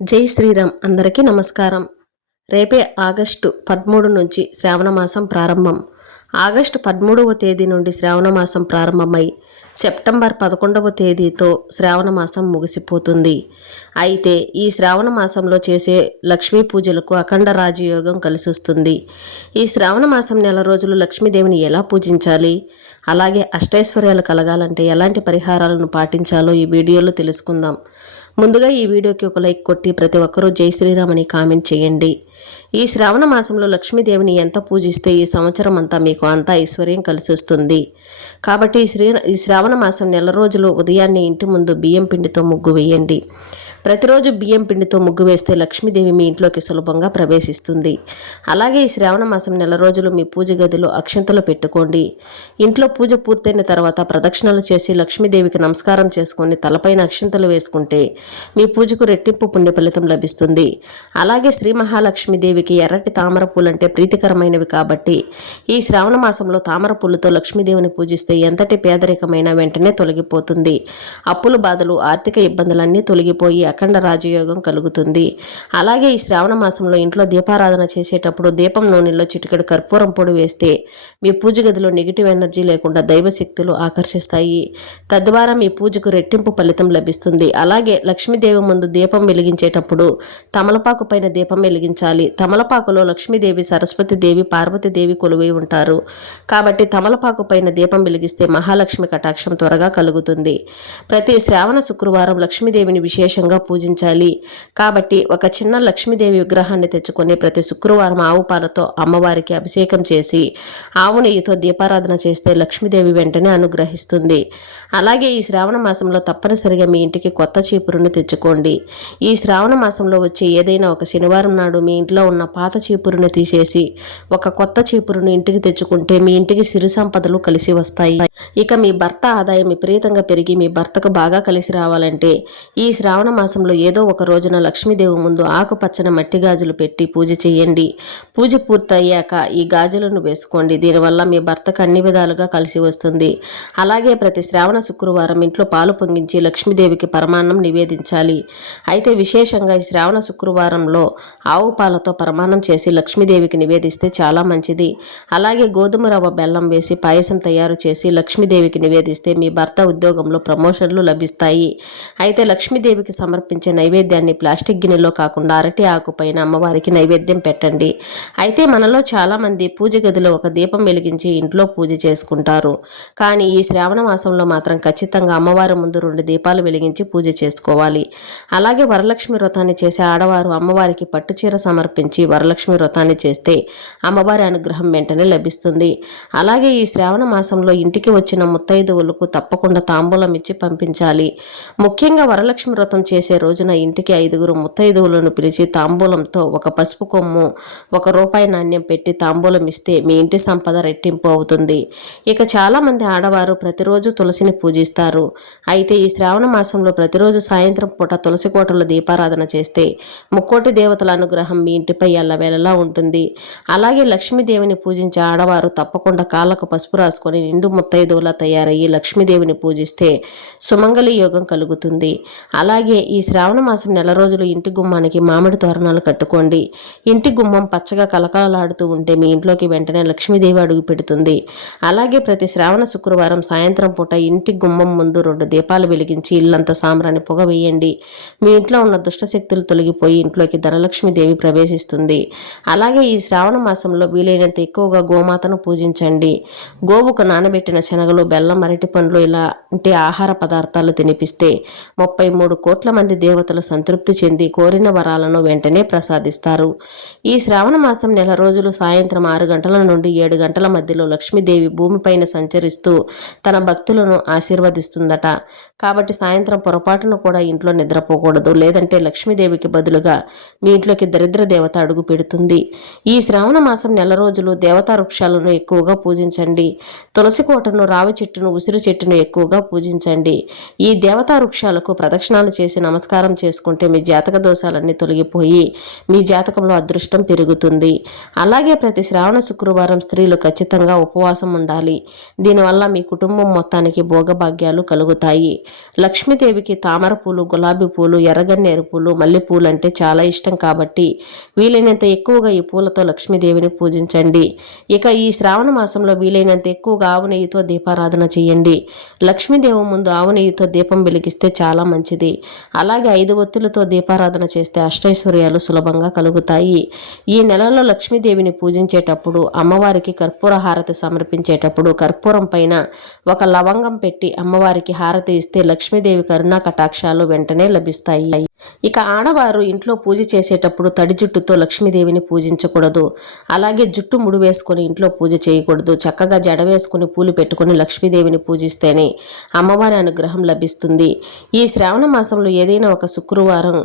జై శ్రీరామ్. అందరికీ నమస్కారం. రేపే ఆగస్టు 13 నుంచి శ్రావణ మాసం ప్రారంభం. ఆగస్టు 13వ తేదీ నుండి శ్రావణ మాసం ప్రారంభమై సెప్టెంబర్ 11వ తేదీతో శ్రావణ మాసం ముగిసిపోతుంది. అయితే ఈ శ్రావణ మాసంలో చేసే లక్ష్మీ పూజలకు అఖండ రాజయోగం కలిసొస్తుంది. ఈ శ్రావణ మాసం నెల రోజులు లక్ష్మీదేవిని ఎలా పూజించాలి, అలాగే అష్టైశ్వర్యాలు కలగాలంటే ఎలాంటి పరిహారాలను పాటించాలో ఈ వీడియోలో తెలుసుకుందాం. ముందుగా ఈ వీడియోకి ఒక లైక్ కొట్టి ప్రతి ఒక్కరూ జై శ్రీరామ్ అని కామెంట్ చేయండి. ఈ శ్రావణ మాసంలో లక్ష్మీదేవిని ఎంత పూజిస్తే ఈ సంవత్సరం అంతా మీకు అంతా ఐశ్వర్యం కలిసి వస్తుంది. కాబట్టి ఈ శ్రావణ మాసం నెల రోజులు ఉదయాన్నే ఇంటి ముందు బియ్యం పిండితో ముగ్గు వేయండి. ప్రతిరోజు బియ్యం పిండితో ముగ్గు వేస్తే లక్ష్మీదేవి మీ ఇంట్లోకి సులభంగా ప్రవేశిస్తుంది. అలాగే ఈ శ్రావణ మాసం నెల రోజులు మీ పూజ గదిలో అక్షంతలు పెట్టుకోండి. ఇంట్లో పూజ పూర్తయిన తర్వాత ప్రదక్షిణలు చేసి లక్ష్మీదేవికి నమస్కారం చేసుకొని తలపైన అక్షంతలు వేసుకుంటే మీ పూజకు రెట్టింపు పుణ్య ఫలితం లభిస్తుంది. అలాగే శ్రీ మహాలక్ష్మీదేవికి ఎర్రటి తామర పూలంటే ప్రీతికరమైనవి కాబట్టి ఈ శ్రావణ మాసంలో తామర పూలతో లక్ష్మీదేవిని పూజిస్తే ఎంతటి పేదరికమైన వెంటనే తొలగిపోతుంది. అప్పుల బాధలు, ఆర్థిక ఇబ్బందులన్నీ తొలగిపోయి అఖండ రాజయోగం కలుగుతుంది. అలాగే ఈ శ్రావణ మాసంలో ఇంట్లో దీపారాధన చేసేటప్పుడు దీపం నూనెలో చిటికెడు కర్పూరం పొడి వేస్తే మీ పూజ గదిలో నెగిటివ్ ఎనర్జీ లేకుండా దైవశక్తులు ఆకర్షిస్తాయి. తద్వారా మీ పూజకు రెట్టింపు ఫలితం లభిస్తుంది. అలాగే లక్ష్మీదేవి ముందు దీపం వెలిగించేటప్పుడు తమలపాకు పైన దీపం వెలిగించాలి. తమలపాకులో లక్ష్మీదేవి, సరస్వతీదేవి, పార్వతీదేవి కొలువై ఉంటారు. కాబట్టి తమలపాకు పైన దీపం వెలిగిస్తే మహాలక్ష్మి కటాక్షం త్వరగా కలుగుతుంది. ప్రతి శ్రావణ శుక్రవారం లక్ష్మీదేవిని విశేషంగా పూజించాలి. కాబట్టి ఒక చిన్న లక్ష్మీదేవి విగ్రహాన్ని తెచ్చుకొని ప్రతి శుక్రవారం ఆవు పాలతో అమ్మవారికి అభిషేకం చేసి ఆవు నెయ్యితో దీపారాధన చేస్తే లక్ష్మీదేవి వెంటనే అనుగ్రహిస్తుంది. అలాగే ఈ శ్రావణ మాసంలో తప్పనిసరిగా మీ ఇంటికి కొత్త చీపురుని తెచ్చుకోండి. ఈ శ్రావణ మాసంలో వచ్చే ఏదైనా ఒక శనివారం నాడు మీ ఇంట్లో ఉన్న పాత చీపురుని తీసేసి ఒక కొత్త చీపురుని ఇంటికి తెచ్చుకుంటే మీ ఇంటికి సిరి సంపదలు కలిసి వస్తాయి. ఇక మీ భర్త ఆదాయం విపరీతంగా పెరిగి మీ భర్తకు బాగా కలిసి రావాలంటే ఈ శ్రావణ మాసంలో ఏదో ఒక రోజున లక్ష్మీదేవి ముందు ఆకుపచ్చని మట్టి గాజులు పెట్టి పూజ చేయండి. పూజ పూర్తయ్యాక ఈ గాజులను వేసుకోండి. దీనివల్ల మీ భర్తకు అన్ని విధాలుగా కలిసి వస్తుంది. అలాగే ప్రతి శ్రావణ శుక్రవారం ఇంట్లో పాలు పొంగించి లక్ష్మీదేవికి పరమాన్నం నివేదించాలి. అయితే విశేషంగా ఈ శ్రావణ శుక్రవారంలో ఆవు పాలతో పరమాన్నం చేసి లక్ష్మీదేవికి నివేదిస్తే చాలా మంచిది. అలాగే గోధుమ రవ్వ బెల్లం వేసి పాయసం తయారు చేసి లక్ష్మీదేవికి నివేదిస్తే మీ భర్త ఉద్యోగంలో ప్రమోషన్లు లభిస్తాయి. అయితే లక్ష్మీదేవికి సమర్పించే నైవేద్యాన్ని ప్లాస్టిక్ గిన్నెలో కాకుండా అరటి ఆకు పైన అమ్మవారికి నైవేద్యం పెట్టండి. అయితే మనలో చాలామంది పూజ గదిలో ఒక దీపం వెలిగించి ఇంట్లో పూజ చేసుకుంటారు. కానీ ఈ శ్రావణ మాసంలో మాత్రం ఖచ్చితంగా అమ్మవారి ముందు 2 దీపాలు వెలిగించి పూజ చేసుకోవాలి. అలాగే వరలక్ష్మి వ్రతాన్ని చేసే ఆడవారు అమ్మవారికి పట్టుచీర సమర్పించి వరలక్ష్మి వ్రతాన్ని చేస్తే అమ్మవారి అనుగ్రహం వెంటనే లభిస్తుంది. అలాగే ఈ శ్రావణ మాసంలో ఇంటికి వచ్చిన ముత్తైదువులకు తప్పకుండా తాంబూలం ఇచ్చి పంపించాలి. ముఖ్యంగా వరలక్ష్మి వ్రతం చేసే రోజున ఇంటికి 5 ముత్తైదువులను పిలిచి తాంబూలంతో ఒక పసుపు కొమ్ము, ₹1 నాణ్యం పెట్టి తాంబూలం ఇస్తే మీ ఇంటి సంపద రెట్టింపు అవుతుంది. ఇక చాలామంది ఆడవారు ప్రతిరోజు తులసిని పూజిస్తారు. అయితే ఈ శ్రావణ మాసంలో ప్రతిరోజు సాయంత్రం పూట తులసి కోటలో దీపారాధన చేస్తే ముక్కోటి దేవతల అనుగ్రహం మీ ఇంటిపై ఎల్లవేళలా ఉంటుంది. అలాగే లక్ష్మీదేవిని పూజించే ఆడవారు తప్పకుండా కాళ్ళకు పసుపు రాసుకొని నిండు ముత్తైదువులా తయారయ్యి లక్ష్మీదేవిని పూజిస్తే సుమంగళి యోగం కలుగుతుంది. అలాగే ఈ శ్రావణ మాసం నెల రోజులు ఇంటి గుమ్మానికి మామిడి తోరణాలు కట్టుకోండి. ఇంటి గుమ్మం పచ్చగా కలకలలాడుతూ ఉంటే మీ ఇంట్లోకి వెంటనే లక్ష్మీదేవి అడుగు పెడుతుంది. అలాగే ప్రతి శ్రావణ శుక్రవారం సాయంత్రం పూట ఇంటి గుమ్మం ముందు 2 దీపాలు వెలిగించి ఇల్లంతా సాంబ్రాణి పొగ వేయండి. మీ ఇంట్లో ఉన్న దుష్టశక్తులు తొలగిపోయి ఇంట్లోకి ధనలక్ష్మీదేవి ప్రవేశిస్తుంది. అలాగే ఈ శ్రావణ మాసంలో వీలైనంత ఎక్కువగా గోమాతను పూజించండి. గోవుకు నానబెట్టిన శనగలు, బెల్లం, అరటి పండ్లు ఇలాంటి ఆహార పదార్థాలు తినిపిస్తే 33 కోట్ల మంది దేవతలు సంతృప్తి చెంది కోరిన వరాలను వెంటనే ప్రసాదిస్తారు. ఈ శ్రావణ మాసం నెల రోజులు సాయంత్రం 6 గంటల నుండి 7 గంటల మధ్యలో లక్ష్మీదేవి భూమిపైన సంచరిస్తూ తన భక్తులను ఆశీర్వదిస్తుందట. కాబట్టి సాయంత్రం పొరపాటును కూడా ఇంట్లో నిద్రపోకూడదు. లేదంటే లక్ష్మీదేవికి బదులుగా మీ ఇంట్లోకి దరిద్ర దేవత అడుగు పెడుతుంది. ఈ శ్రావణ మాసం నెల రోజులు దేవతా వృక్షాలను ఎక్కువగా పూజించండి. తులసి కోటను, రావి చెట్టును, ఉసిరి చెట్టును ఎక్కువగా పూజించండి. ఈ దేవతా వృక్షాలకు ప్రదక్షిణాలు చేసి నమస్కారం నమస్కారం చేసుకుంటే మీ జాతక దోషాలన్నీ తొలగిపోయి మీ జాతకంలో అదృష్టం పెరుగుతుంది. అలాగే ప్రతి శ్రావణ శుక్రవారం స్త్రీలు ఖచ్చితంగా ఉపవాసం ఉండాలి. దీనివల్ల మీ కుటుంబం మొత్తానికి భోగభాగ్యాలు కలుగుతాయి. లక్ష్మీదేవికి తామర పూలు, గులాబీ పూలు, ఎర్రగన్నేరు పూలు, మల్లెపూలు అంటే చాలా ఇష్టం కాబట్టి వీలైనంత ఎక్కువగా ఈ పూలతో లక్ష్మీదేవిని పూజించండి. ఇక ఈ శ్రావణ మాసంలో వీలైనంత ఎక్కువగా ఆవు నెయ్యితో దీపారాధన చేయండి. లక్ష్మీదేవి ముందు ఆవు నెయ్యితో దీపం వెలిగిస్తే చాలా మంచిది. అలాగే 5 ఒత్తులతో దీపారాధన చేస్తే అష్టైశ్వర్యాలు సులభంగా కలుగుతాయి. ఈ నెలలో లక్ష్మీదేవిని పూజించేటప్పుడు అమ్మవారికి కర్పూర హారతి సమర్పించేటప్పుడు కర్పూరం పైన ఒక లవంగం పెట్టి అమ్మవారికి హారతి ఇస్తే లక్ష్మీదేవి కరుణా కటాక్షాలు వెంటనే లభిస్తాయి. ఇక ఆడవారు ఇంట్లో పూజ చేసేటప్పుడు తడి జుట్టుతో లక్ష్మీదేవిని పూజించకూడదు. అలాగే జుట్టు ముడి వేసుకొని ఇంట్లో పూజ చేయకూడదు. చక్కగా జడ వేసుకుని పూలు పెట్టుకుని లక్ష్మీదేవిని పూజిస్తేనే అమ్మవారి అనుగ్రహం లభిస్తుంది. ఈ శ్రావణ మాసంలో ఏదైనా ఒక శుక్రవారం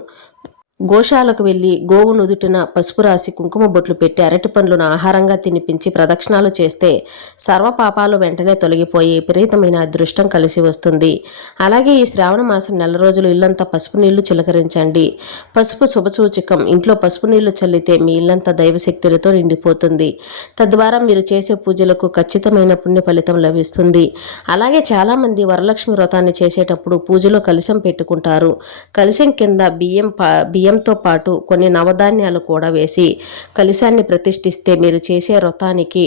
గోశాలకు వెళ్లి గోవు నుదుటిన పసుపు రాసి కుంకుమ బొట్లు పెట్టి అరటి పండ్లను ఆహారంగా తినిపించి ప్రదక్షిణాలు చేస్తే సర్వ పాపాలు వెంటనే తొలగిపోయి విపరీతమైన అదృష్టం కలిసి వస్తుంది. అలాగే ఈ శ్రావణ మాసం నెల రోజులు ఇల్లంతా పసుపు నీళ్లు చిలకరించండి. పసుపు శుభసూచకం. ఇంట్లో పసుపు నీళ్లు చల్లితే మీ ఇల్లంతా దైవశక్తులతో నిండిపోతుంది. తద్వారా మీరు చేసే పూజలకు ఖచ్చితమైన పుణ్య ఫలితం లభిస్తుంది. అలాగే చాలామంది వరలక్ష్మి వ్రతాన్ని చేసేటప్పుడు పూజలో కలశం పెట్టుకుంటారు. కలశం కింద బియ్యంతో పాటు కొన్ని నవధాన్యాలు కూడా వేసి కలశాన్ని ప్రతిష్ఠిస్తే మీరు చేసే వ్రతానికి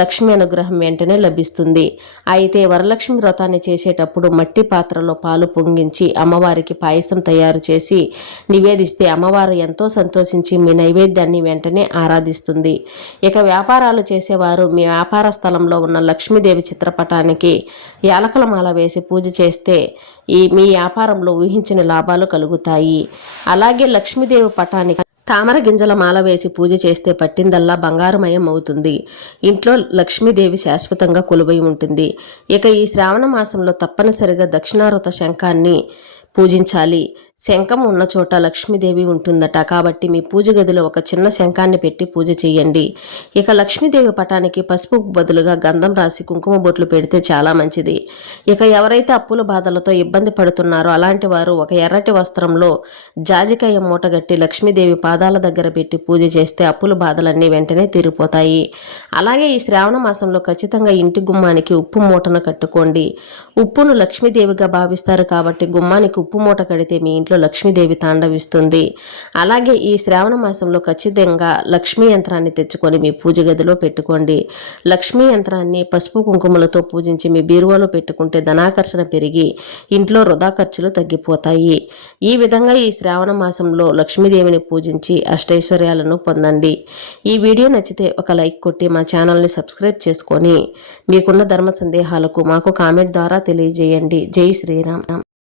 లక్ష్మి అనుగ్రహం వెంటనే లభిస్తుంది. అయితే వరలక్ష్మి వ్రతాన్ని చేసేటప్పుడు మట్టి పాత్రలో పాలు పొంగించి అమ్మవారికి పాయసం తయారు చేసి నివేదిస్తే అమ్మవారు ఎంతో సంతోషించి మీ నైవేద్యాన్ని వెంటనే ఆరాధిస్తుంది. ఇక వ్యాపారాలు చేసేవారు మీ వ్యాపార స్థలంలో ఉన్న లక్ష్మీదేవి చిత్రపటానికి యాలకల మాల వేసి పూజ చేస్తే మీ వ్యాపారంలో ఊహించిన లాభాలు కలుగుతాయి. అలాగే లక్ష్మీదేవి పటానికి తామర గింజల మాల వేసి పూజ చేస్తే పట్టిందల్లా బంగారుమయం అవుతుంది. ఇంట్లో లక్ష్మీదేవి శాశ్వతంగా కొలువై ఉంటుంది. ఇక ఈ శ్రావణ మాసంలో తప్పనిసరిగా దక్షిణావృత శంఖాన్ని పూజించాలి. శంఖం ఉన్న చోట లక్ష్మీదేవి ఉంటుందట. కాబట్టి మీ పూజ గదిలో ఒక చిన్న శంఖాన్ని పెట్టి పూజ చేయండి. ఇక లక్ష్మీదేవి పటానికి పసుపు బదులుగా గంధం రాసి కుంకుమ బొట్లు పెడితే చాలా మంచిది. ఇక ఎవరైతే అప్పుల బాధలతో ఇబ్బంది పడుతున్నారో అలాంటి వారు ఒక ఎర్రటి వస్త్రంలో జాజికాయ మూటగట్టి లక్ష్మీదేవి పాదాల దగ్గర పెట్టి పూజ చేస్తే అప్పుల బాధలన్నీ వెంటనే తీరిపోతాయి. అలాగే ఈ శ్రావణ మాసంలో ఖచ్చితంగా ఇంటి గుమ్మానికి ఉప్పు మూటను కట్టుకోండి. ఉప్పును లక్ష్మీదేవిగా భావిస్తారు కాబట్టి గుమ్మానికి ఉప్పు మూట కడితే మీ ఇంట్లో లక్ష్మీదేవి తాండవిస్తుంది. అలాగే ఈ శ్రావణ మాసంలో ఖచ్చితంగా లక్ష్మీ యంత్రాన్ని తెచ్చుకొని మీ పూజ గదిలో పెట్టుకోండి. లక్ష్మీ యంత్రాన్ని పసుపు కుంకుమలతో పూజించి మీ బీరువాలో పెట్టుకుంటే ధనాకర్షణ పెరిగి ఇంట్లో వృధా ఖర్చులు తగ్గిపోతాయి. ఈ విధంగా ఈ శ్రావణ మాసంలో లక్ష్మీదేవిని పూజించి అష్టైశ్వర్యాలను పొందండి. ఈ వీడియో నచ్చితే ఒక లైక్ కొట్టి మా ఛానల్ని సబ్స్క్రైబ్ చేసుకొని మీకున్న ధర్మ సందేహాలకు మాకు కామెంట్ ద్వారా తెలియజేయండి. జై శ్రీరామ్.